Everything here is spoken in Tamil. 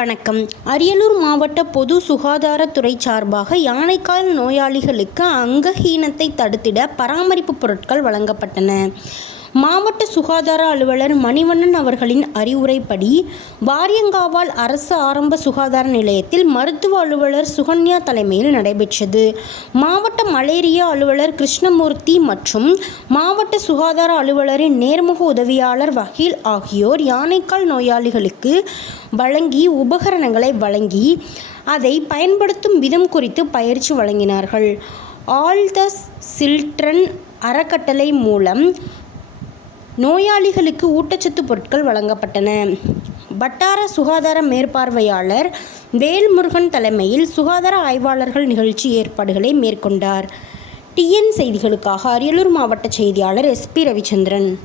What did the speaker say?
வணக்கம். அரியலூர் மாவட்ட பொது சுகாதாரத்துறை சார்பாக யானைக்கால் நோயாளிகளுக்கு அங்கஹீனத்தை தடுத்திட பராமரிப்பு பொருட்கள் வழங்கப்பட்டன. மாவட்ட சுகாதார அலுவலர் மணிவண்ணன் அவர்களின் அறிவுரைப்படி வாரியங்காவால் அரசு ஆரம்ப சுகாதார நிலையத்தில் மருத்துவ அலுவலர் சுகன்யா தலைமையில் நடைபெற்றது. மாவட்ட மலேரியா அலுவலர் கிருஷ்ணமூர்த்தி மற்றும் மாவட்ட சுகாதார அலுவலரின் நேர்முக உதவியாளர் வகீல் ஆகியோர் யானைக்கால் நோயாளிகளுக்கு வழங்கி உபகரணங்களை வழங்கி அதை பயன்படுத்தும் விதம் குறித்து பயிற்சி வழங்கினார்கள். ஆல் த சில்ட்ரன் அறக்கட்டளை மூலம் நோயாளிகளுக்கு ஊட்டச்சத்து பொருட்கள் வழங்கப்பட்டன. வட்டார சுகாதார மேற்பார்வையாளர் வேல்முருகன் தலைமையில் சுகாதார ஆய்வாளர்கள் நிகழ்ச்சி ஏற்பாடுகளை மேற்கொண்டார். டிஎன் செய்திகளுக்காக அரியலூர் மாவட்ட செய்தியாளர் எஸ்பி ரவிச்சந்திரன்.